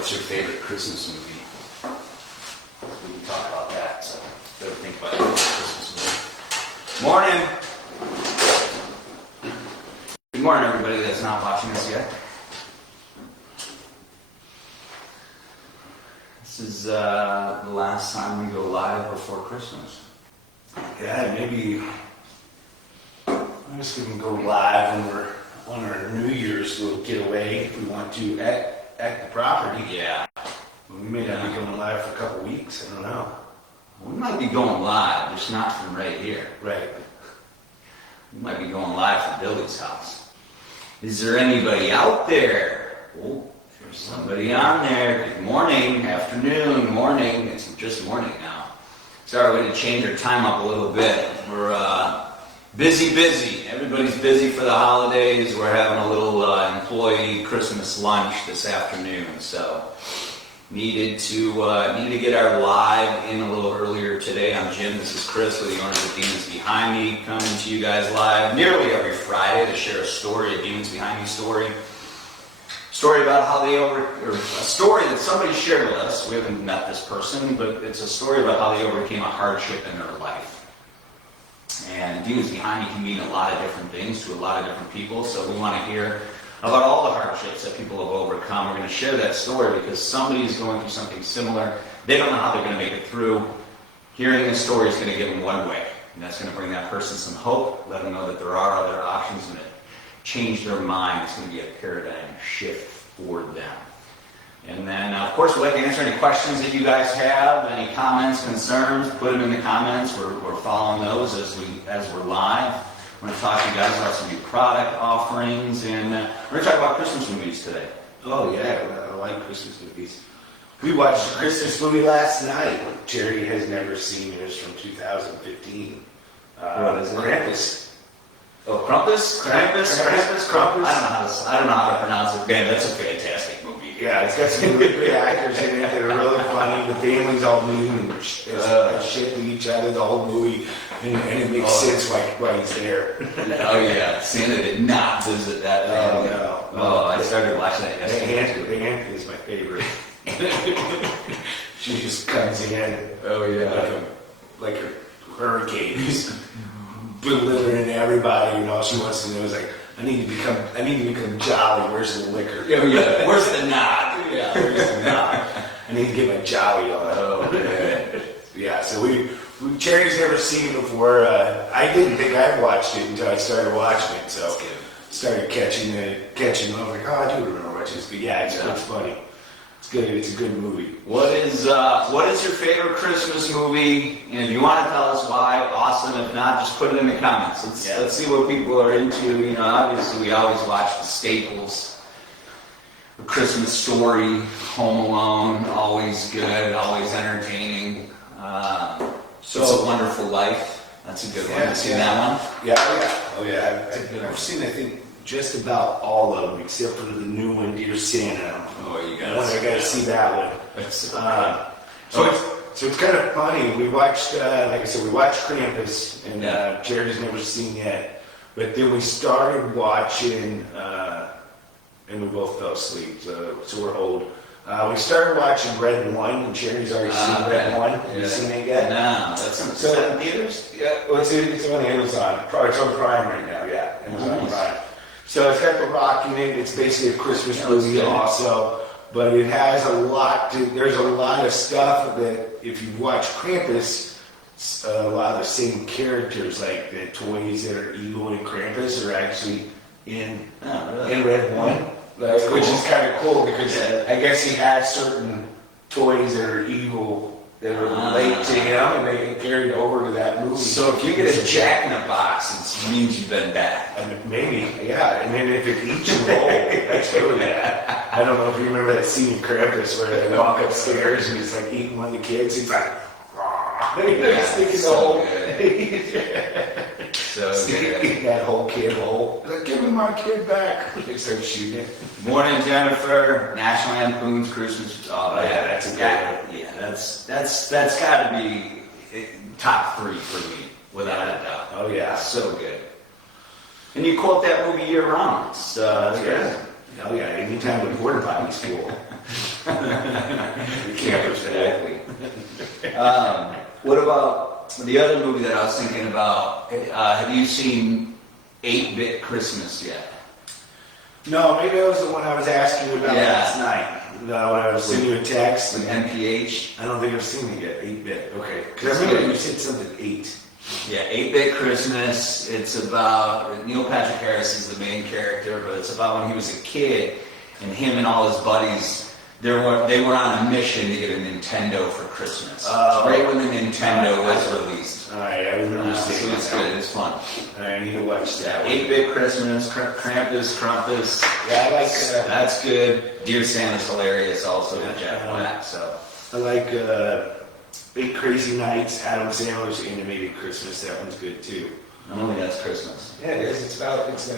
what's your favorite Christmas movie? We can talk about that, so better think about your Christmas movie. Morning! Good morning, everybody that's not watching us yet. This is the last time we go live before Christmas. Yeah, maybe I guess we can go live when we're on our New Year's little getaway if we want to at the property. Yeah. We may not be going live for a couple weeks, I don't know. We might be going live, just not from right here. Right. We might be going live from Billy's house. Is there anybody out there? Oh, there's somebody on there. Good morning, afternoon, morning. It's just morning now. Sorry, we had to change our time up a little bit. We're busy. Everybody's busy for the holidays. We're having a little employee Christmas lunch this afternoon, so needed to get our live in a little earlier today. I'm Jim. This is Chris with the owners of Demons Behind Me, coming to you guys live nearly every Friday to share a story, a Demons Behind Me story. Story about how or a story that somebody shared with us. We haven't met this person, but it's a story about how they overcame a hardship in their life. And Demons Behind Me can mean a lot of different things to a lot of different people, so we want to hear about all the hardships that people have overcome. We're going to share that story because somebody is going through something similar. They don't know how they're going to make it through. Hearing this story is going to give them one way, and that's going to bring that person some hope, let them know that there are other options, and it change their mind. It's going to be a paradigm shift for them. And then, of course, we'd like to answer any questions that you guys have, any comments, concerns, put them in the comments. We're following those as we're live. We're going to talk to you guys about some new product offerings, and we're going to talk about Christmas movies today. Oh yeah, I like Christmas movies. We watched a Christmas movie last night. Jerry has never seen it. It was from 2015. What is it? Krampus. Oh, Krampus? Krampus? I don't know how to pronounce it. Man, that's a fantastic movie. Yeah, it's got some really good actors in it that are really funny. The family's all mean and shit to each other the whole movie, and it makes sense why he's there. Oh yeah, Santa did not visit that family. Oh, I started watching that yesterday. The aunt is my favorite. She just comes in. Oh yeah, like a hurricane, just belittling everybody, and all she wants to know is like, I need to become jolly. Where's the liquor? Oh yeah, where's the nod? Yeah, where's the nod? I need to get my jolly on. Oh man. Yeah, so Cherry's never seen it before. I didn't think I'd watched it until I started watching it, so started catching. I was like, oh, I do remember watching this, but yeah, it's funny. It's good. It's a good movie. What is your favorite Christmas movie? And if you want to tell us why, awesome. If not, just put it in the comments. Let's see what people are into. You know, obviously we always watch the staples. A Christmas Story, Home Alone, always good, always entertaining. It's a Wonderful Life. That's a good one. You seen that one? Yeah. Oh yeah. I've seen, I think, just about all of them except for the new one, Dear Santa. Oh, you got I got to see that one. So it's kind of funny. We watched, like I said, we watched Krampus, and Jerry's never seen yet. But then we started watching, and we both fell asleep, so we're old. We started watching Red One, and Jerry's already seen Red One. Have you seen it yet? No, that's in theaters? Yeah, well, it's on Amazon. It's on Prime right now, yeah. Amazon Prime. So it's got The Rock in it. It's basically a Christmas movie also, but it has there's a lot of stuff that if you watch Krampus, a lot of the same characters, like the toys that are evil in Krampus, are actually in Red One, which is kind of cool because I guess he has certain toys that are evil that are relate to him, and they get carried over to that movie. So if you get a Jack in a Box, it means you've been bad. Maybe, yeah. And then if it eats you whole, that's really bad. I don't know if you remember that scene in Krampus where they walk upstairs and he's like eating one of the kids. He's like, sticking the whole. Sticking that whole kid whole. Like, give me my kid back. They start shooting it. Morning, Jennifer. National Lampoon's Christmas. Oh, yeah, that's a good one. Yeah, that's got to be top 3 for me, without a doubt. Oh yeah, so good. And you quote that movie year round. It's good. Oh yeah, anytime the porta potty's full. The camper's back. Exactly. What about the other movie that I was thinking about? Have you seen 8-Bit Christmas yet? No, maybe that was the one I was asking you about last night. When I was sending you a text. With NPH? I don't think I've seen it yet. 8-bit. Okay. Because I remember you said something 8. Yeah, 8-Bit Christmas. It's about, Neil Patrick Harris is the main character, but it's about when he was a kid, and him and all his buddies, they were on a mission to get a Nintendo for Christmas. Right when the Nintendo was released. Alright, I remember So seeing it's that. good, it's fun. I need to watch that. 8-Bit Christmas, Krampus. Yeah, I like That's good. Dear Santa's hilarious also with Jack Yeah. Black, so. I like 8 Crazy Nights, Adam Sandler's animated Christmas. That one's good too. I don't think that's Christmas. Yeah, it is. It's about Okay. same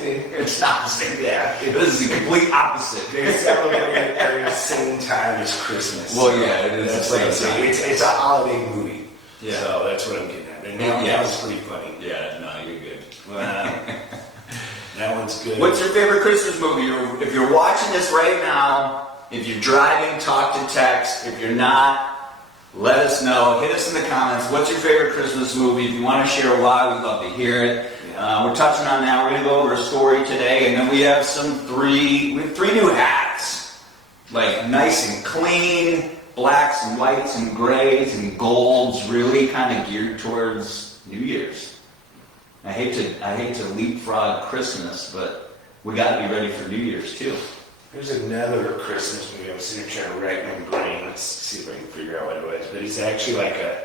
thing. It's not the same. Yeah, this is the complete opposite. They celebrate it at the same time as Christmas. Well, yeah, it is That's the what I'm same saying. time. It's a holiday movie. Yeah. So that's what I'm getting at. And that one's pretty funny. Yeah, no, you're good. That one's good. What's your favorite Christmas movie? If you're watching this right now, if you're driving, talk to text. If you're not, let us know. Hit us in the comments. What's your favorite Christmas movie? If you want to share why, we'd love to hear it. We're touching on that. We're going to go over a story today, and then we have three new hats. Like nice and clean, blacks and whites and grays and golds, really kind of geared towards New Year's. I hate to leapfrog Christmas, but we got to be ready for New Year's too. There's another Christmas movie. I'm sitting here trying to rack my brain. Let's see if I can figure out what it was. But it's actually like a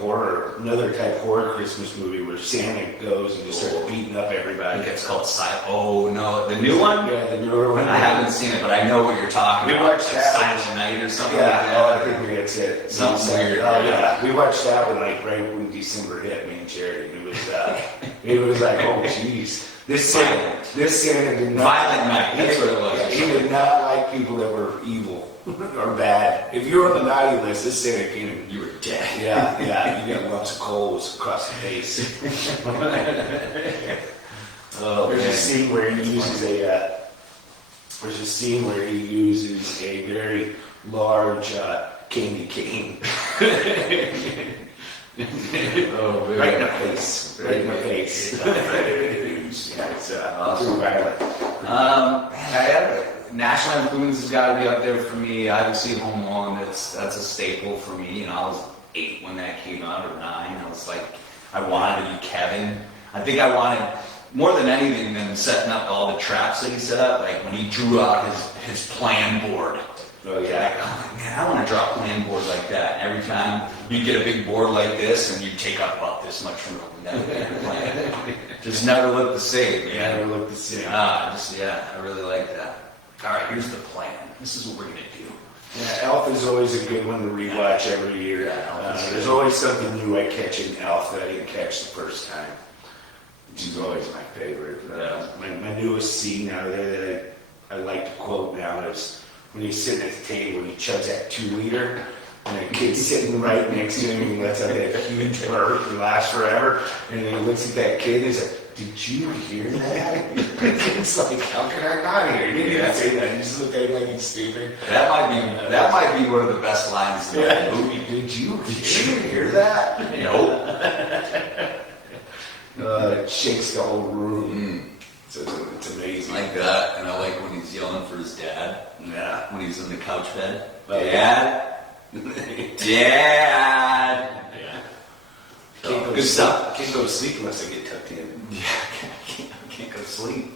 horror, another type horror Christmas movie where Santa goes and just starts beating up I everybody. think it's called Silent. Oh no, the new one? Yeah, the newer one. I haven't seen it, but I know what you're talking We about. watched Like that Silent Night or something like Yeah, that. oh, I think maybe that's it. Something weird. Oh yeah, we watched that one like right when December hit, me and Jerry. It was like, oh jeez. This Santa did not. Violent Night, that's what it was. He did not like people that were evil or bad. If you were on the naughty list, this Santa came. You were dead. Yeah, you got lumps of coals across the face. Oh, There's man. a scene where he uses a very large candy cane. Oh, man. Right in my face. Right in my face. Yeah, it's too violent. National Lampoon's has got to be up there for me. Obviously, Home Alone, that's a staple for me. You know, I was 8 when that came out, or 9. I was like, I wanted to be Kevin. I think I wanted, more than anything, than setting up all the traps that he set up, like when he drew out his plan board. Oh, yeah. Like, oh, man, I want to draw a plan board like that. And every time you get a big board like this, and you take up about this much room. Just never looked the same. Yeah, never looked the same. I really like that. All right, here's the plan. This is what we're gonna do. Yeah, Elf is always a good one to rewatch every year. There's always something new I catch in Elf that I didn't catch the first time, which is always my favorite. My newest scene out of there that I like to quote now is when he's sitting at the table and he chugs that 2-liter, and a kid's sitting right next to him and he lets out that huge burp and lasts forever, and then he looks at that kid and he's like, did you hear that? It's like, how can I not hear? He didn't even say that. He just looked at him like he's stupid. That might be one of the best lines in the movie. Did you hear that? Nope. It shakes the whole room. So it's amazing. Like that, and I like when he's yelling for his dad. Yeah. When he's in the couch bed. Oh, Dad. Dad. Yeah. Good stuff. Can't go to sleep unless I get tucked in. Yeah, I can't go to sleep.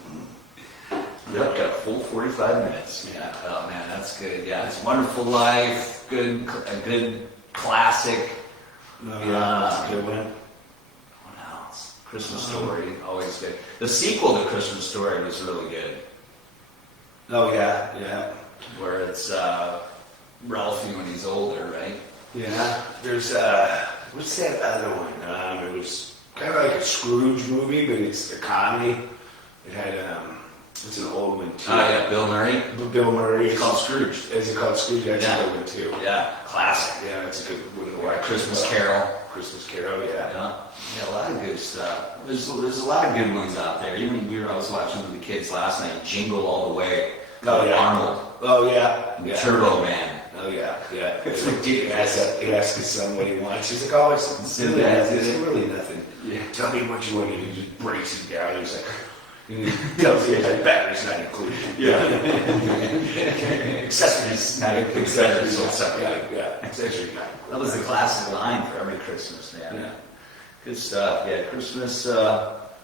Yep, got a full 45 minutes. Yeah. Oh man, that's good. Yeah, it's Wonderful Life. A good classic. That's a good one. What else? Christmas Story, always good. The sequel to Christmas Story was really good. Oh yeah. Where it's Ralphie when he's older, right? Yeah. There's what's that other one? It was kind of like a Scrooge movie, but it's a comedy. It had it's an old one too. Oh yeah, Bill Murray. Bill Murray. It's called Scrooge. Is it called Scrooge? That's Yeah. a good one too. Yeah, classic. Yeah, that's a good one to Christmas Carol. Christmas Carol, yeah. Yeah, a lot of good stuff. There's a lot of good ones out there. Even I was watching with the kids last night, Jingle All the Way. Oh, yeah. Arnold. Oh, yeah. The Turbo Man. Oh, yeah, yeah. It's ridiculous. He asks his son what he wants. He's like, oh, it's really nothing. Yeah. Tell me what you want. And he just breaks it down. He's like, he tells you that battery's not included. Yeah. Accessories not included. Accessories all separate. Yeah. Accessories not included. That was the classic line for every Christmas, man. Yeah. Good stuff. Yeah, Christmas.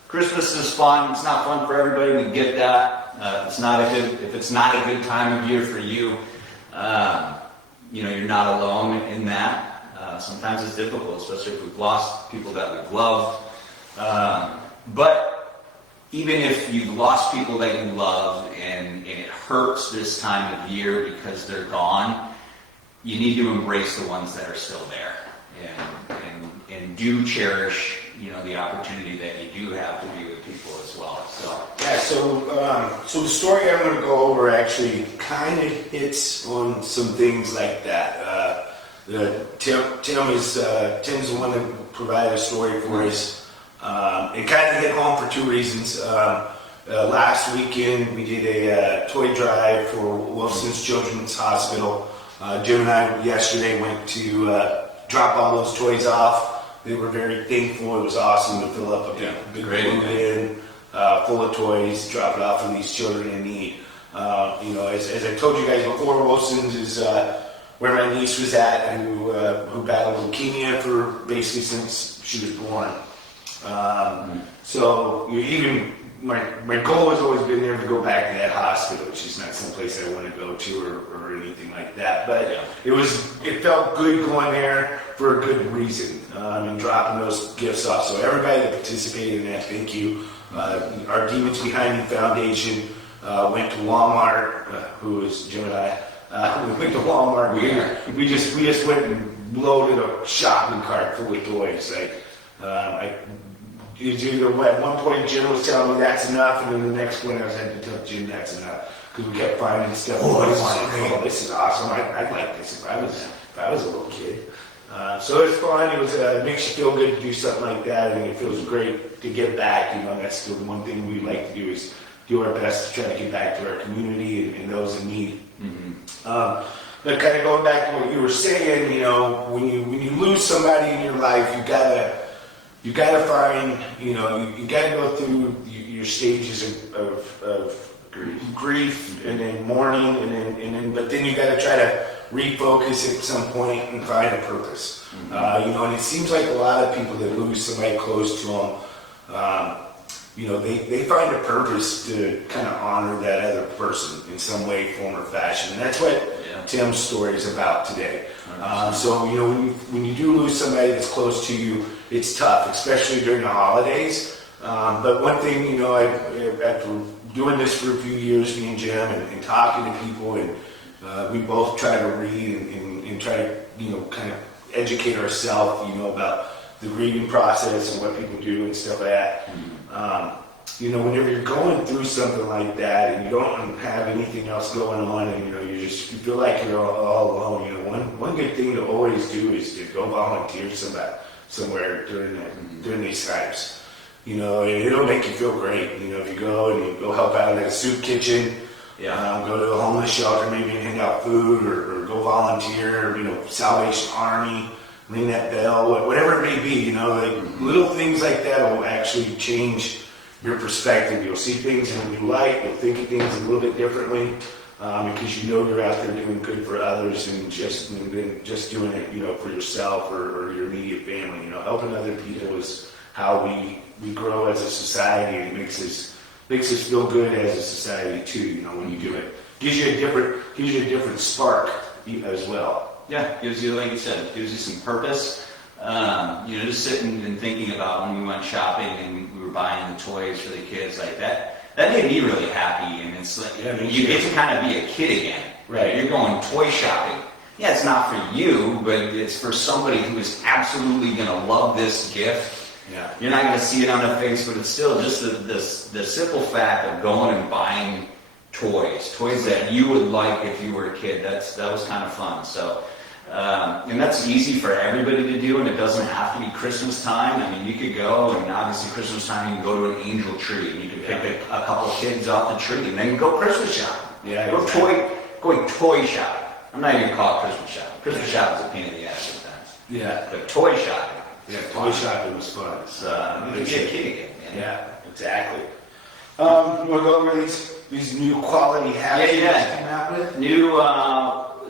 Christmas is fun. It's not fun for everybody. We get that. If it's not a good time of year for you, you're not alone in that. Sometimes it's difficult, especially if we've lost people that we've loved. But even if you've lost people that you love and it hurts this time of year because they're gone, you need to embrace the ones that are still there and do cherish, the opportunity that you do have to be with people as well. So yeah, so the story I'm going to go over actually kind of hits on some things like that. Tim's the one that provided a story for us. It kind of hit home for two reasons. Last weekend we did a toy drive for Wilson's Children's Hospital. Jim and I yesterday went to drop all those toys off. They were very thankful. It was awesome to fill up a big blue bin full of toys, drop it off for these children in need. As I told you guys before, Wilson's is where my niece was at, who battled leukemia for basically since she was born. So even my goal has always been there to go back to that hospital. It's just not someplace I want to go to or anything like that. But it felt good going there for a good reason, and dropping those gifts off. So everybody that participated in that, thank you. Our Demons Behind Me Foundation went to Walmart, who is Jim and I. We went to Walmart. We just went and loaded a shopping cart full of toys. At one point Jim was telling me that's enough, and then the next point I was had to tell Jim that's enough because we kept finding stuff. This is awesome. I'd like this if I was a little kid. So it's fun. It makes you feel good to do something like that, and it feels great to give back. That's the one thing we like to do is do our best to try to give back to our community and those in need. Mm-hmm. But kind of going back to what you were saying, when you lose somebody in your life, you gotta find, you gotta go through your stages of grief and then mourning but then you gotta try to refocus at some point and find a purpose. Mm-hmm. And it seems like a lot of people that lose somebody close to them, they find a purpose to kind of honor that other person in some way, form, or fashion. And that's what Tim's story is about today. So, when you do lose somebody that's close to you, it's tough, especially during the holidays. But one thing, after doing this for a few years, me and Jim, and talking to people, and we both try to read and try to, kind of educate ourselves, about the grieving process and what people do and stuff like that. Whenever you're going through something like that and you don't have anything else going on, and you feel like you're all alone. One good thing to always do is to go volunteer somewhere during these times. It'll make you feel great. If you go and you go help out at a soup kitchen, go to a homeless shelter, maybe and hand out food, or go volunteer. Salvation Army, ring that bell, whatever it may be. Little things like that will actually change your perspective. You'll see things in a new light. You'll think of things a little bit differently because you're out there doing good for others and just doing it, for yourself or your immediate family. Helping other people is how we grow as a society, and it makes us feel good as a society too. When you do it, gives you a different spark as well. Yeah, gives you, like you said, gives you some purpose. Just sitting and thinking about when we went shopping and we were buying the toys for the kids like that. That made me really happy, and it's like you get to kind of be a kid again. Right? You're going toy shopping. Yeah, it's not for you, but it's for somebody who is absolutely going to love this gift. Yeah. You're not going to see it on their face, but it's still just the simple fact of going and buying toys that you would like if you were a kid. That was kind of fun. So. And that's easy for everybody to do, and it doesn't have to be Christmas time. I mean, you could go, and obviously Christmas time, you can go to an angel tree, and you can pick a couple of kids off the tree, and then go Christmas shopping. Yeah, Go exactly. toy shopping. I'm not even going to call it Christmas shopping. Christmas shopping is a pain in the ass sometimes. Yeah. But toy shopping. Yeah, toy shopping was fun. You can be a kid again, man. Yeah, exactly. We'll go over these new quality hats you guys came out with. New,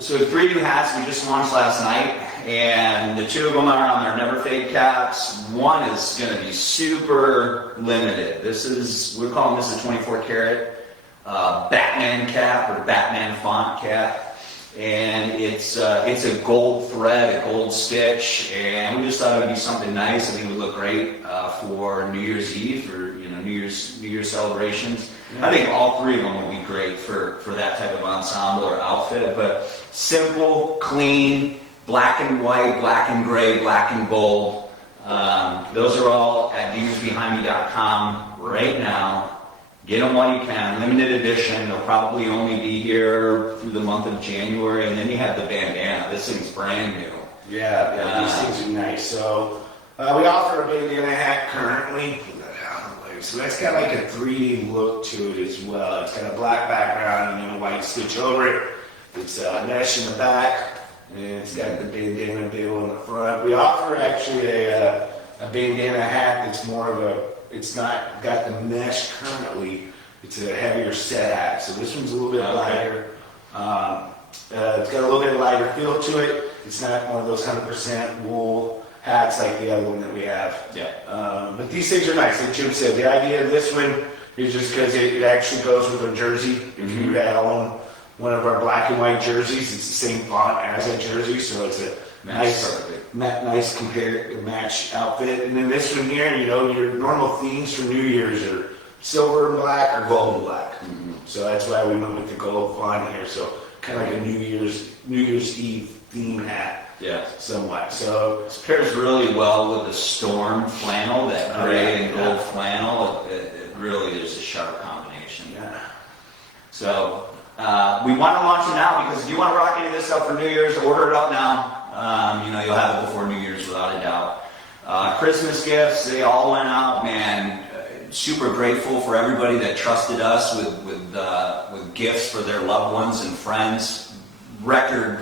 so 3 new hats we just launched last night, and the 2 of them are on their Never Fade caps. One is going to be super limited. We're calling this a 24 karat Batman cap or Batman font cap, and it's a gold thread, a gold stitch, and we just thought it would be something nice. I think it would look great for New Year's Eve or New Year's celebrations. I think all 3 of them would be great for that type of ensemble or outfit, but simple, clean, black and white, black and gray, black and gold. Those are all at dealersbehindme.com right now. Get them while you can. Limited edition. They'll probably only be here through the month of January, and then you have the bandana. This thing's brand new. Yeah, these things are nice. So we offer a bandana hat currently. So that's got like a 3D look to it as well. It's got a black background and then a white stitch over it. It's mesh in the back, and it's got the bandana bill in the front. We offer actually a bandana hat that's more of it's not got the mesh currently. It's a heavier set hat. So this one's a little bit lighter. It's got a little bit lighter feel to it. It's not one of those 100% wool hats like the other one that we have. Yeah. But these things are nice. Like Jim said, the idea of this one is just because it actually goes with a jersey. If you own one of our black and white jerseys, it's the same font as a jersey, so it's a nice compare match outfit. And then this one here, your normal themes for New Year's are silver and black or gold and black. Mm-hmm. So that's why we went with the gold font here. So kind of like a New Year's Eve theme hat. Yeah. Somewhat. So this pairs really well with the storm flannel, that gray and gold flannel. It really is a sharp combination. Yeah. So we want to launch it now because if you want to rock any of this stuff for New Year's, order it up now. You'll have it before New Year's without a doubt. Christmas gifts, they all went out, man. Super grateful for everybody that trusted us with gifts for their loved ones and friends. Record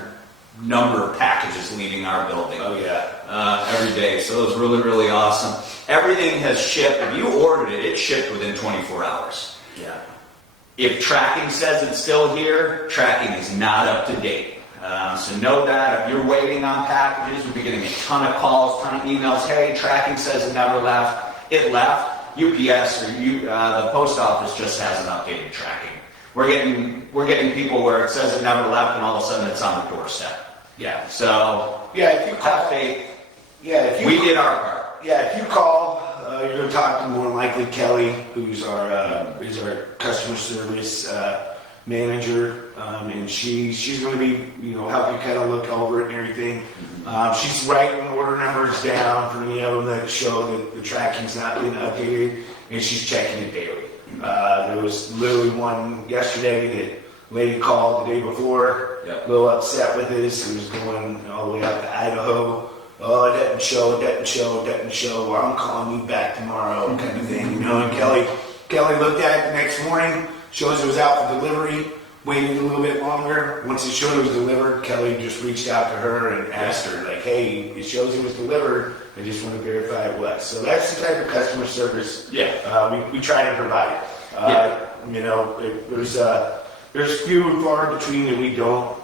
number of packages leaving our building. Oh yeah. Every day. So it was really, really awesome. Everything has shipped. If you ordered it, it shipped within 24 hours. Yeah. If tracking says it's still here, tracking is not up to date. So know that if you're waiting on packages, we've been getting a ton of calls, ton of emails. Hey, tracking says it never left. It left. UPS or the post office just hasn't updated tracking. We're getting people where it says it never left, and all of a sudden it's on the doorstep. Yeah. So if you have faith. Yeah. We did our part. Yeah. If you call, you're going to talk to more than likely Kelly, who's our customer service manager, and she's going to be help you kind of look over it and everything. She's writing order numbers down for any of them that show that the tracking's not been updated, and she's checking it daily. There was literally one yesterday that lady called the day before, a little upset with us. It was going all the way up to Idaho. Oh, it doesn't show. Well, I'm calling you back tomorrow, kind of thing, And Kelly looked at it the next morning, shows it was out for delivery, waited a little bit longer. Once it showed it was delivered, Kelly just reached out to her and asked her, like, hey, it shows it was delivered. I just want to verify it was. So that's the type of customer service we try to provide. There's few and far between that we don't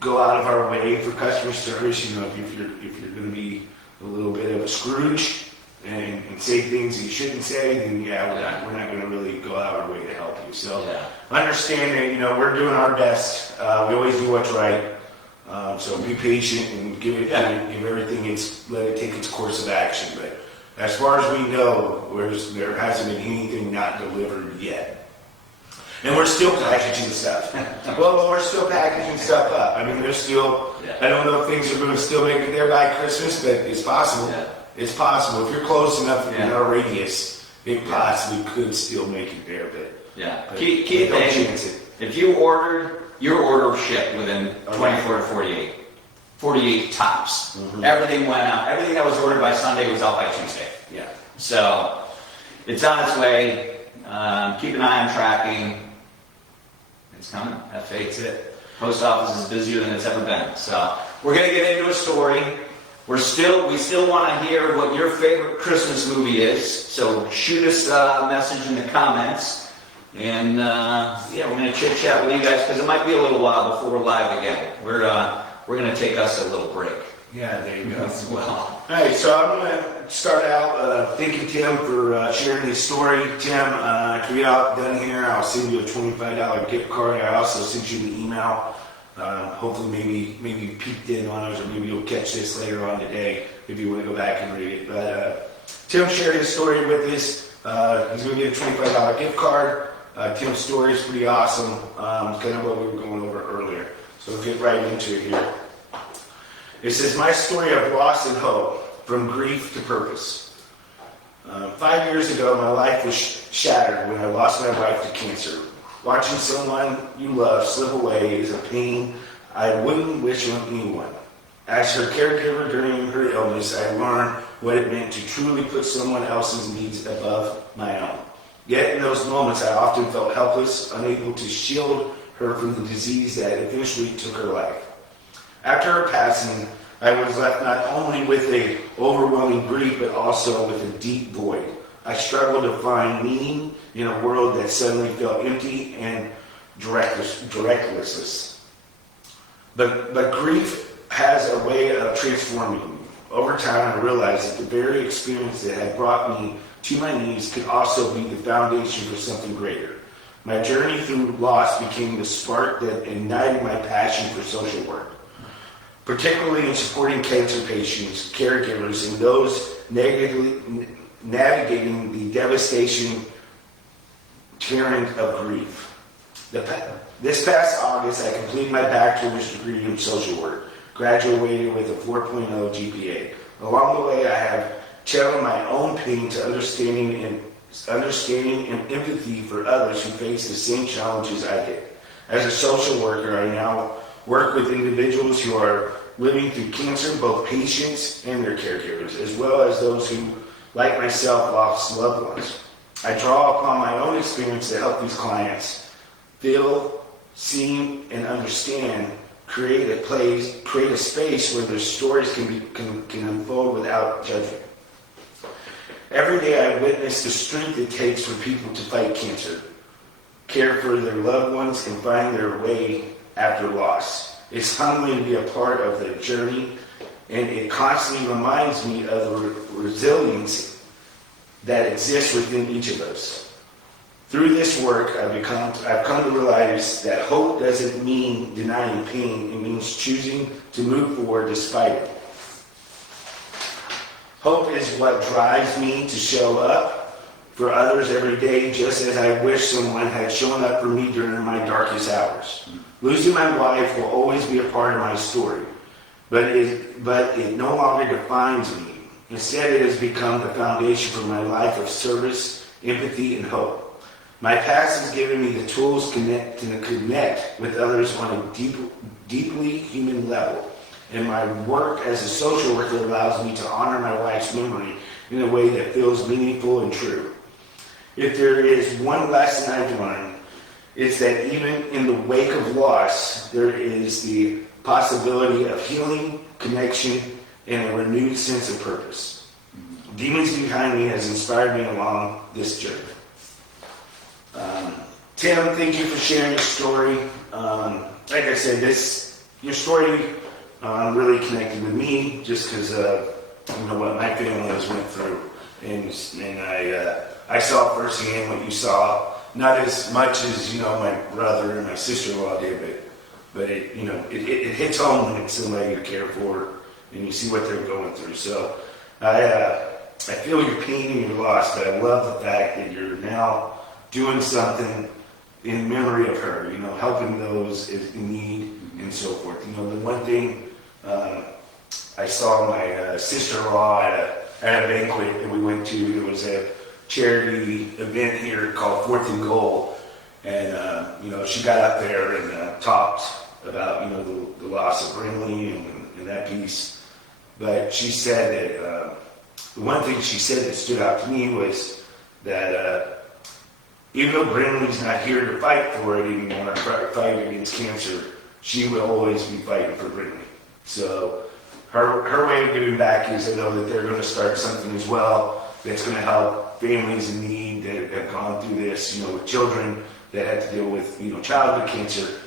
go out of our way for customer service. If you're going to be a little bit of a Scrooge and say things you shouldn't say, then we're not going to really go out of our way to help you. So understand that we're doing our best. We always do what's right. So be patient and give everything let it take its course of action. But as far as we know, there hasn't been anything not delivered yet. And we're still packaging stuff. Well, we're still packaging stuff up. I mean, there's still, I don't know if things are going to still make it there by Christmas, but it's possible. Yeah. It's possible. If you're close enough in our radius, it possibly could still make it there. But keep thinking. If you ordered, your order shipped within 24 to 48. 48 tops. Mhm. Everything went out. Everything that was ordered by Sunday was out by Tuesday. Yeah. So it's on its way. Keep an eye on tracking. It's coming. That fate's it. Post office is busier than it's ever been. So we're gonna get into a story. We still want to hear what your favorite Christmas movie is. So shoot us a message in the comments, and yeah, we're gonna chit chat with you guys because it might be a little while before we're live again. We're gonna take us a little break. Yeah, there you go. As well. All right, so I'm going to start out thanking Tim for sharing his story. Tim, after we got done here, I'll send you a $25 gift card. I also sent you an email. Hopefully maybe you peeked in on us, or maybe you'll catch this later on today if you want to go back and read it. But Tim shared his story with us. He's going to get a $25 gift card. Tim's story is pretty awesome. Kind of what we were going over earlier. So we'll get right into it here. It says, my story of loss and hope, from grief to purpose. 5 years ago, my life was shattered when I lost my wife to cancer. Watching someone you love slip away is a pain I wouldn't wish on anyone. As her caregiver during her illness, I learned what it meant to truly put someone else's needs above my own. Yet in those moments, I often felt helpless, unable to shield her from the disease that eventually took her life. After her passing, I was left not only with an overwhelming grief, but also with a deep void. I struggled to find meaning in a world that suddenly felt empty and directionless. But grief has a way of transforming me. Over time, I realized that the very experience that had brought me to my knees could also be the foundation for something greater. My journey through loss became the spark that ignited my passion for social work, particularly in supporting cancer patients, caregivers, and those navigating the devastation terrain of grief. This past August, I completed my bachelor's degree in social work, graduated with a 4.0 GPA. Along the way, I have channeled my own pain to understanding and empathy for others who face the same challenges I did. As a social worker, I now work with individuals who are living through cancer, both patients and their caregivers, as well as those who, like myself, lost loved ones. I draw upon my own experience to help these clients feel, see, and understand, create a space where their stories can unfold without judgment. Every day I witness the strength it takes for people to fight cancer, care for their loved ones, and find their way after loss. It's humbling to be a part of the journey, and it constantly reminds me of the resilience that exists within each of us. Through this work, I've come to realize that hope doesn't mean denying pain. It means choosing to move forward despite it. Hope is what drives me to show up for others every day, just as I wish someone had shown up for me during my darkest hours. Losing my wife will always be a part of my story, but it no longer defines me. Instead, it has become the foundation for my life of service, empathy, and hope. My past has given me the tools to connect with others on a deeply human level, and my work as a social worker allows me to honor my wife's memory in a way that feels meaningful and true. If there is one lesson I've learned, it's that even in the wake of loss, there is the possibility of healing, connection, and a renewed sense of purpose. Demons Behind Me has inspired me along this journey. Tim, thank you for sharing your story. Like I said, your story really connected with me just because of what my family has went through, and I saw firsthand what you saw. Not as much as my brother and my sister-in-law did, but it hits home when it's somebody you care for and you see what they're going through. So I feel your pain and your loss, but I love the fact that you're now doing something in memory of her. Helping those in need and so forth. The one thing I saw my sister-in-law at a banquet that we went to. It was a charity event here called Fourth and Goal, and she got up there and talked about the loss of Brinley and that piece. But she said that the one thing she said that stood out to me was that even though Brinley's not here to fight for it anymore, fight against cancer, she will always be fighting for Brinley. So her way of giving back is, I know that they're going to start something as well that's going to help families in need that have gone through this, with children that have to deal with, childhood cancer.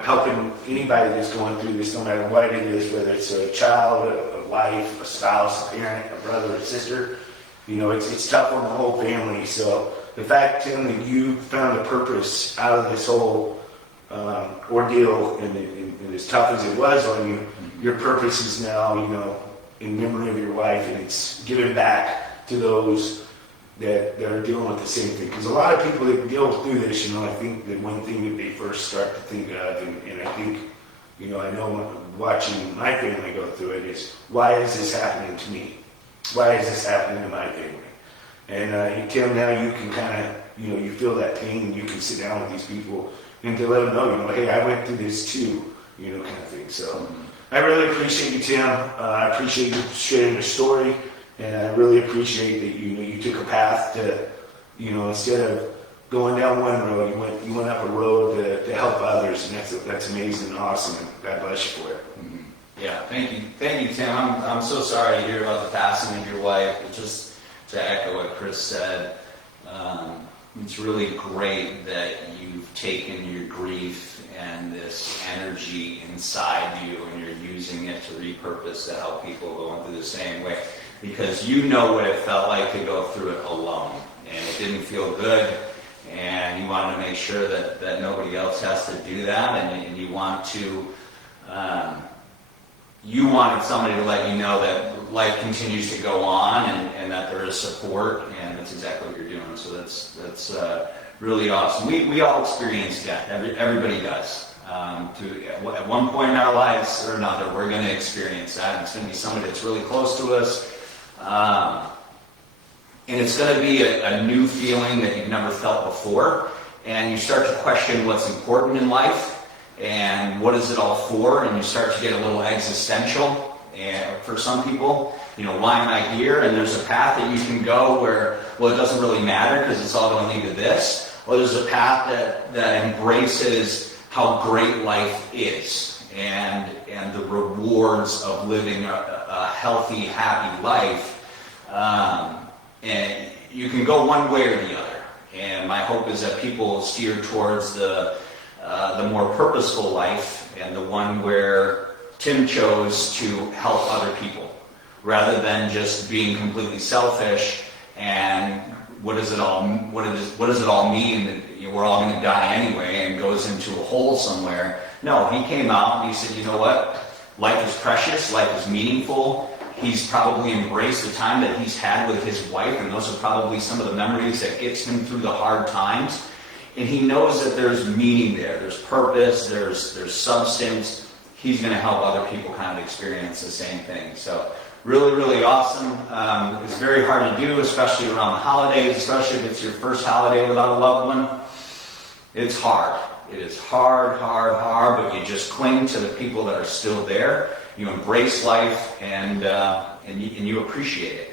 Helping anybody that's going through this, no matter what it is, whether it's a child, a wife, a spouse, a parent, a brother, a sister, it's tough on the whole family. So the fact, Tim, that you found a purpose out of this whole ordeal, and as tough as it was on you, your purpose is now, in memory of your wife, and it's giving back to those that are dealing with the same thing. Because a lot of people that deal through this, I think that one thing that they first start to think of, and I think, I know watching my family go through it, is why is this happening to me? Why is this happening to my family? And Tim, now you can kind of, you feel that pain, and you can sit down with these people and to let them know, hey, I went through this too, kind of thing. So I really appreciate you, Tim. I appreciate you sharing your story. And I really appreciate that you took a path to, instead of going down one road, you went up a road to help others, and that's amazing and awesome. And God bless you for it. Yeah, thank you, Tim. I'm so sorry to hear about the passing of your wife. But just to echo what Chris said, it's really great that you've taken your grief and this energy inside you, and you're using it to repurpose to help people going through the same way. Because you know what it felt like to go through it alone, and it didn't feel good, and you wanted to make sure that nobody else has to do that, and you want to, you wanted somebody to let you know that life continues to go on, and that there is support, and that's exactly what you're doing. So that's really awesome. We all experience death. Everybody does. At one point in our lives or another, we're going to experience that, and it's going to be somebody that's really close to us. And it's going to be a new feeling that you've never felt before, and you start to question what's important in life and what is it all for, and you start to get a little existential. And for some people, why am I here? And there's a path that you can go where, well, it doesn't really matter because it's all going to lead to this. Or there's a path that embraces how great life is and the rewards of living a healthy, happy life. And you can go one way or the other. And my hope is that people steer towards the more purposeful life, and the one where Tim chose to help other people, rather than just being completely selfish. And what does it all mean that we're all going to die anyway, and goes into a hole somewhere? No, he came out and he said, you know what? Life is precious. Life is meaningful. He's probably embraced the time that he's had with his wife, and those are probably some of the memories that gets him through the hard times. And he knows that there's meaning there. There's purpose. There's substance. He's going to help other people kind of experience the same thing. So really, really awesome. It's very hard to do, especially around the holidays, especially if it's your first holiday without a loved one. It's hard. It is hard, but you just cling to the people that are still there. You embrace life, and you appreciate it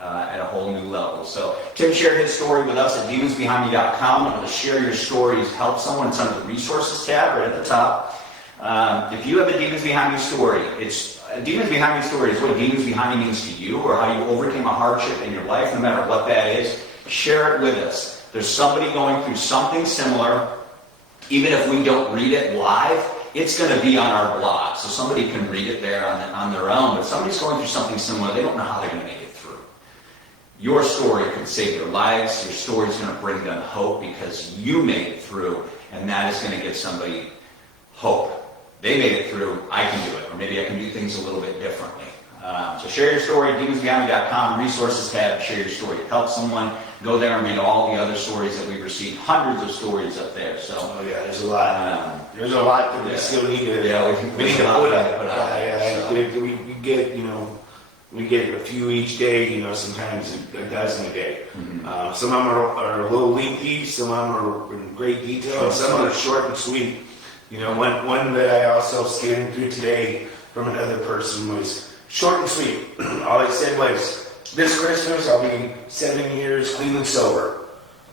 at a whole new level. So Tim shared his story with us at demonsbehindme.com. I'm going to share your stories, help someone. It's under the resources tab right at the top. If you have a Demons Behind Me story, Demons Behind Me story is what Demons Behind Me means to you, or how you overcame a hardship in your life, no matter what that is. Share it with us. There's somebody going through something similar. Even if we don't read it live, it's going to be on our blog, so somebody can read it there on their own. But somebody's going through something similar, they don't know how they're going to make it through. Your story could save their lives. Your story is going to bring them hope because you made it through, and that is going to give somebody hope. They made it through, I can do it, or maybe I can do things a little bit differently. So share your story, demonsbehindme.com, resources tab, share your story. Help someone. Go there and read all the other stories that we've received. Hundreds of stories up there. So, there's a lot. There's a lot that we still need to. Yeah, we need to put out there. We get a few each day. Sometimes a dozen a day. Mm-hmm. Some of them are a little lengthy. Some of them are in great detail. Some of them are short and sweet. One that I also scanned through today from another person was short and sweet. All I said was, this Christmas I'll be 7 years clean and sober.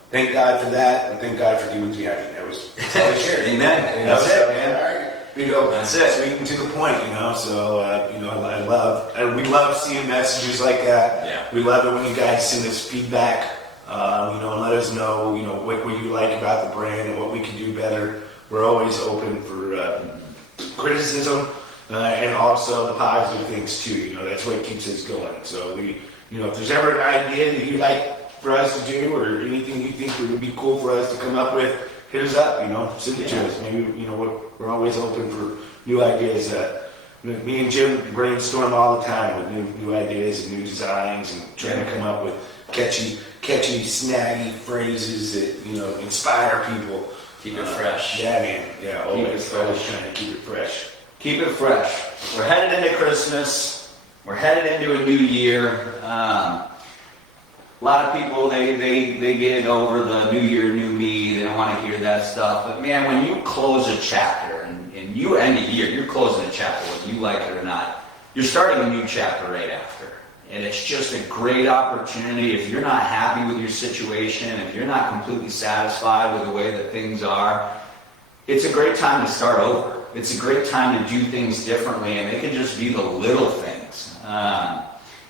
Thank God for that, and thank God for doing me. I mean, that was all I shared. Amen. That's That's it, it, man. man. All right. You know, That's it. sweet and to the point, you know. So, you know, I love, and we love seeing messages like that. Yeah. We love it when you guys send us feedback, you know, and let us know, you know, what you like about the brand and what we can do better. We're always open for criticism and also the positive things too. You know, that's what keeps us going. So, you know, if there's ever an idea that you'd like for us to do or anything you think would be cool for us to come up with, hit us up, you know, send it to us. Maybe, you know, we're always open for new ideas. Me and Jim brainstorm all the time with new ideas and new designs and trying to come up with catchy, snaggy phrases that, you know, inspire people. Keep it fresh. Yeah, man. Yeah, Keep it always fresh. trying to keep it fresh. Keep it fresh. We're headed into Christmas. We're headed into a new year. A lot of people, they get over the new year, new me. They don't want to hear that stuff. But man, when you close a chapter and you end a year, you're closing a chapter whether you like it or not. You're starting a new chapter right after. And it's just a great opportunity. If you're not happy with your situation, if you're not completely satisfied with the way that things are, it's a great time to start over. It's a great time to do things differently, and it can just be the little things.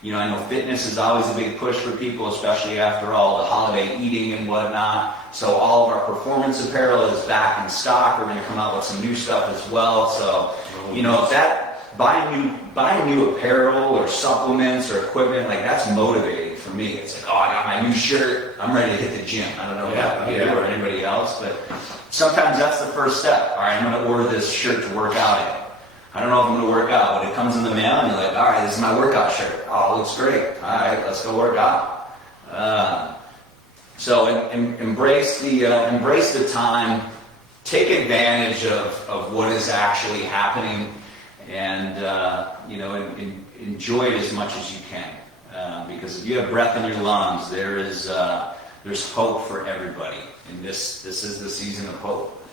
You know, I know fitness is always a big push for people, especially after all the holiday eating and whatnot. So all of our performance apparel is back in stock. We're going to come out with some new stuff as well. So, you know, if that buying new apparel or supplements or equipment, like that's motivating for me. It's like, oh, I got my new shirt. I'm ready to hit the gym. I don't know about you or anybody else, but sometimes that's the first step. All right, I'm going to order this shirt to work out in. I don't know if I'm going to work out, but it comes in the mail and you're like, all right, this is my workout shirt. Oh, it looks great. All right, let's go work out. So embrace the time. Take advantage of what is actually happening, and you know, enjoy it as much as you can. Because if you have breath in your lungs, there's hope for everybody, and this is the season of hope,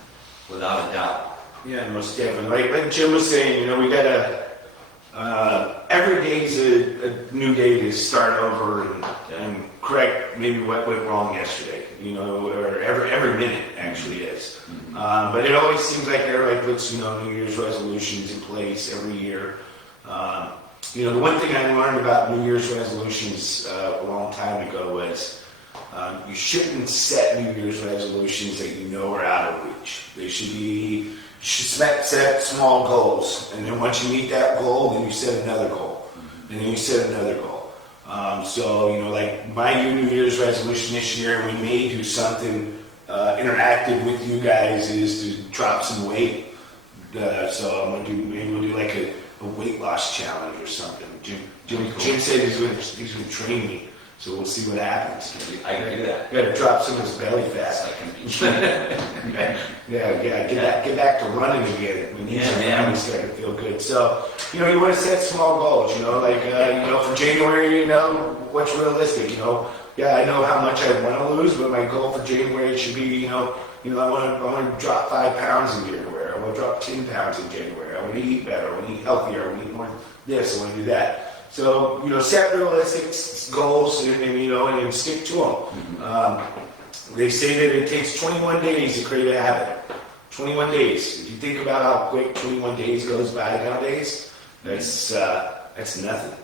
without a doubt. Yeah, most definitely. Like Jim was saying, you know, we gotta, every day's a new day to start over and correct maybe what went wrong yesterday, you know, or every minute actually is. But it always seems like everybody puts, you know, New Year's resolutions in place every year. You know, the one thing I learned about New Year's resolutions a long time ago was you shouldn't set New Year's resolutions that you know are out of reach. They should be, you should set small goals, and then once you meet that goal, then you set another goal, and then you set another goal. So, you know, like my New Year's resolution this year, we may do something interactive with you guys, is to drop some weight. So I'm gonna maybe we'll do like a weight loss challenge or something. Jim said he's gonna train me. So we'll see what happens. I can do that. You gotta drop some of his belly fat. Get back to running again. We need some running, start to feel good. So, you know, you want to set small goals, you know, like, you know, for January, you know, what's realistic, you know. Yeah, I know how much I want to lose, but my goal for January should be, you know, I want to drop 5 pounds in January. I want to drop 10 pounds in January. I want to eat better. I want to eat healthier. I want to eat more this. I want to do that. So, you know, set realistic goals and you know, and stick to them. They say that it takes 21 days to create a habit. 21 days. If you think about how quick 21 days goes by nowadays, that's nothing.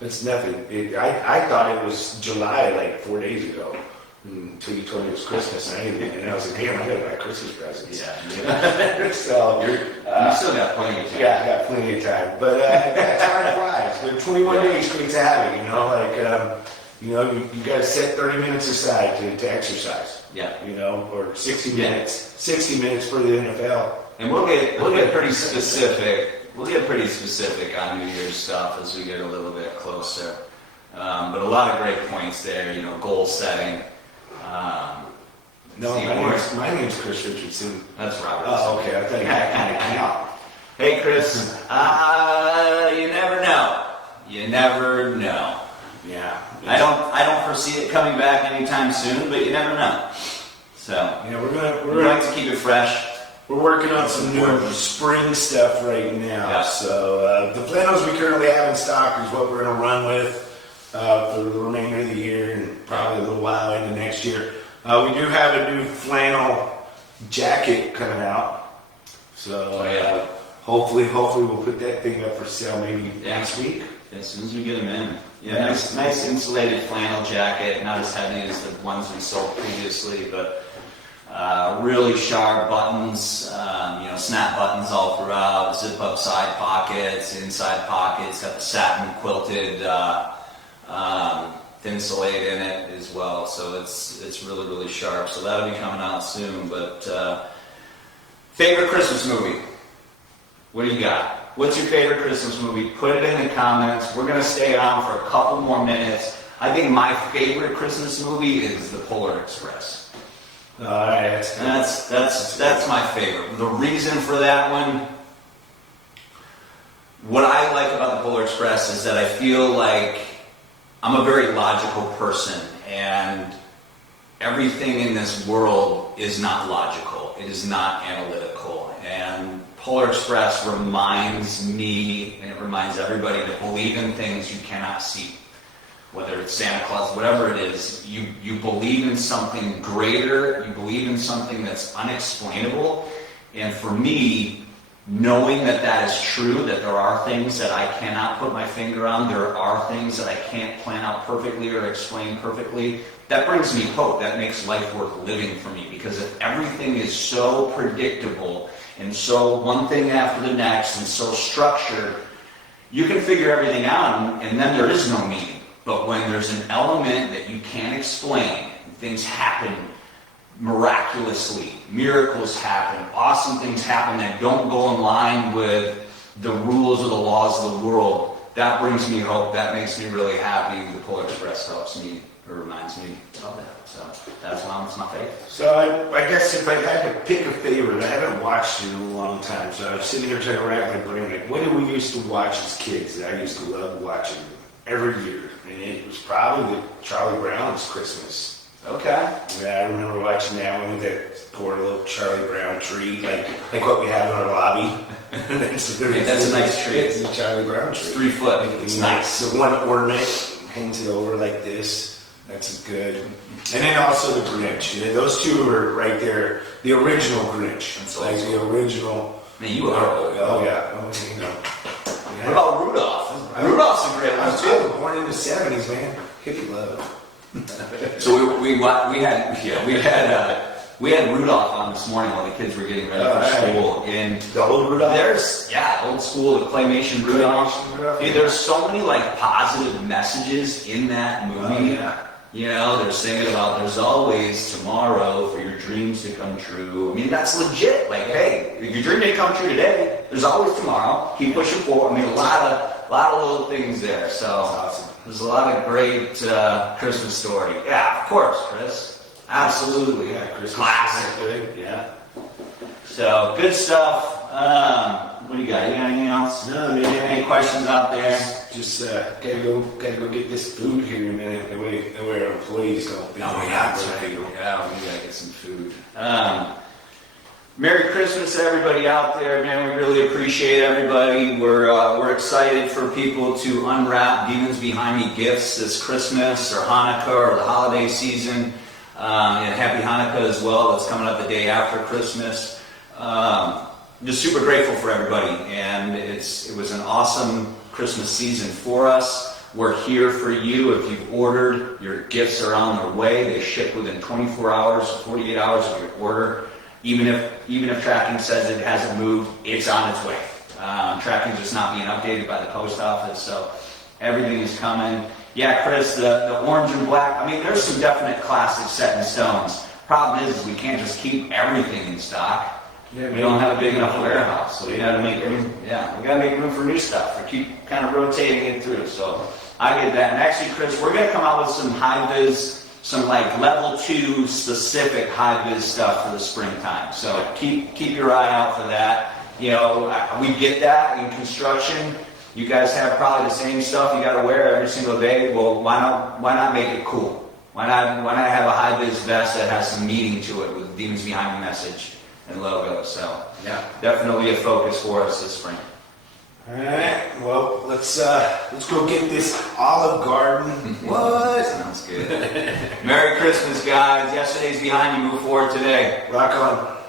That's nothing. I thought it was July like 4 days ago. Until you told me it was Christmas, and I was like, damn, I got my Christmas presents. Yeah. So you still got plenty of time. Yeah, I got plenty of time. But time flies. But 21 days creates a habit, you know, like, you know, you got to set 30 minutes aside to exercise. Yeah. You know, or 60 minutes. 60 minutes for the NFL. And we'll get pretty specific. We'll get pretty specific on New Year's stuff as we get a little bit closer. But a lot of great points there, you know, goal setting. No, my name's Chris Richardson. That's Robert. Oh, okay. I thought you had kind of count. Hey, Chris. You never know. You never know. Yeah. I don't foresee it coming back anytime soon, but you never know. So yeah, we're we like to keep it fresh. we're working on some new spring stuff right now. Yeah. So the flannels we currently have in stock is what we're going to run with for the remainder of the year and probably a little while into next year. We do have a new flannel jacket coming out. So hopefully we'll put that thing up for sale maybe next week. As soon as we get them in. Yeah, nice insulated flannel jacket, not as heavy as the ones we sold previously, but really sharp buttons, snap buttons all throughout, zip up side pockets, inside pockets, got the satin quilted Thinsulate in it as well, so it's really, really sharp. So that'll be coming out soon. But favorite Christmas movie? What do you got? What's your favorite Christmas movie? Put it in the comments. We're going to stay on for a couple more minutes. I think my favorite Christmas movie is The Polar Express. All right, That's my favorite. The reason for that one, what I like about The Polar Express is that I feel like I'm a very logical person, and everything in this world is not logical. It is not analytical. And Polar Express reminds me, and it reminds everybody, to believe in things you cannot see. Whether it's Santa Claus, whatever it is, you believe in something greater, you believe in something that's unexplainable. And for me, knowing that that is true, that there are things that I cannot put my finger on, there are things that I can't plan out perfectly or explain perfectly, that brings me hope. That makes life worth living for me. Because if everything is so predictable, and so one thing after the next, and so structured, you can figure everything out, and then there is no meaning. But when there's an element that you can't explain, things happen miraculously, miracles happen, awesome things happen that don't go in line with the rules or the laws of the world, that brings me hope. That makes me really happy. The Polar Express helps me, or reminds me of that. So that's why it's my favorite. So I guess if I had to pick a favorite, I haven't watched it in a long time. So I was sitting here trying to rack my brain, like, what did we used to watch as kids that I used to love watching every year? And it was probably Charlie Brown's Christmas. Okay. Yeah, I remember watching that one with that poor little Charlie Brown tree, like what we have in our lobby. that's a nice tree. It's a Charlie Brown tree. It's 3 foot. It's nice. The one ornament hangs it over like this. That's good. And then also the Grinch. Those two are right there. The original Grinch. It's like the original. Man, you are. Oh yeah. What about Rudolph? Rudolph's a great one I too. was born in the '70s, man. Hippie love. So we had Rudolph on this morning while the kids were getting ready for school. And the old Rudolph? There's old school, the claymation Rudolph. Dude, there's so many like positive messages in that movie. You know, they're singing about there's always tomorrow for your dreams to come true. I mean, that's legit. Like, hey, if your dream didn't come true today, there's always tomorrow. Keep pushing forward. I mean, a lot of little things there. So awesome. There's a lot of great Christmas story. Yeah, of course, Chris. Absolutely. Yeah, Christmas. Classic. Yeah. So, good stuff. What do you got? You got anything else? No, man. Any questions out there? Just gotta go get this food here in a minute. That way our employees don't be. Oh, yeah, that's right. Yeah, we gotta get some food. Merry Christmas to everybody out there, man. We really appreciate everybody. We're excited for people to unwrap Demons Behind Me gifts this Christmas or Hanukkah or the holiday season. And Happy Hanukkah as well. That's coming up the day after Christmas. Just super grateful for everybody, and it was an awesome Christmas season for us. We're here for you. If you've ordered, your gifts are on their way. They ship within 24 hours, 48 hours of your order. Even if tracking says it hasn't moved, it's on its way. Tracking's just not being updated by the post office, so everything is coming. Yeah, Chris, the orange and black, I mean, there's some definite classics set in stones. Problem is we can't just keep everything in stock. Yeah, we don't have a big enough warehouse, so we gotta make room. Yeah, we gotta make room for new stuff. We keep kind of rotating it through. So I get that. And actually, Chris, we're gonna come out with some high vis, some like level 2 specific high vis stuff for the springtime. So keep your eye out for that. You know, we get that in construction. You guys have probably the same stuff you gotta wear every single day. Well, why not make it cool? Why not have a high vis vest that has some meaning to it with Demons Behind the message? and logo. So yeah, definitely a focus for us this spring. All right, well, let's go get this Olive Garden. What? Sounds good. Merry Christmas, guys. Yesterday's behind you. Move forward today. Rock on.